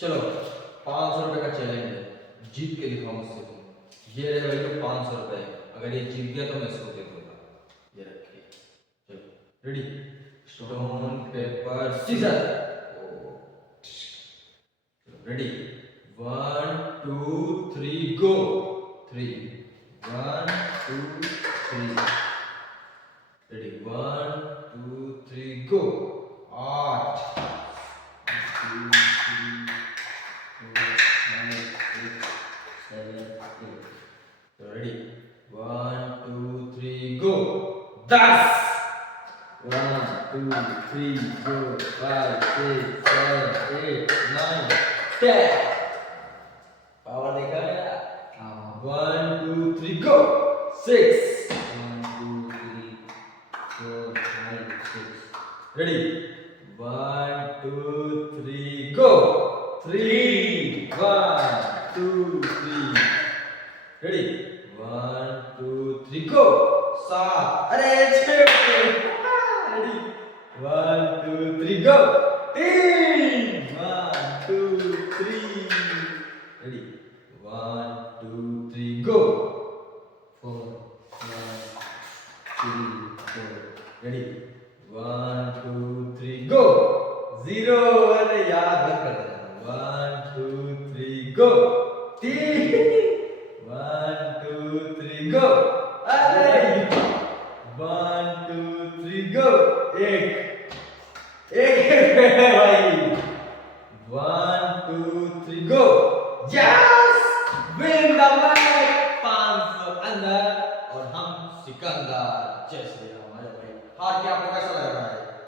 चलो 500 रुपए का चैलेंज है, जीत के दिखाओ मुझसे तुम। ये रहे भाई तो 500 रुपए, अगर ये जीत गया तो मैं इसको दे दूंगा। ये रखिए, चलो ready, stone paper scissor. Ready, 1 2 3 go. 3 1 2 3 ready, 1 2 3 go. 8 2 3 ready, 1 2 3 go. 10 1 2 3 4 5 6 7 8 9 10 power देखा मेरा। 1 2 3 गो। 6 1 2 3 4 5 6 रेडी, 1 2 3 गो। 3 1 2 3 रेडी, 1 2 3 गो। 7 अरे 6 रेडी, 1 2 3 गो। 3 1 2 3 रेडी, 1 2 3 गो। 4 1 3 4 रेडी, 1 2 3 गो। 0 अरे याद मत कर देना। 1 2 3 गो। 3 1 2 3 गो। अरे 1 2 3 गो। 1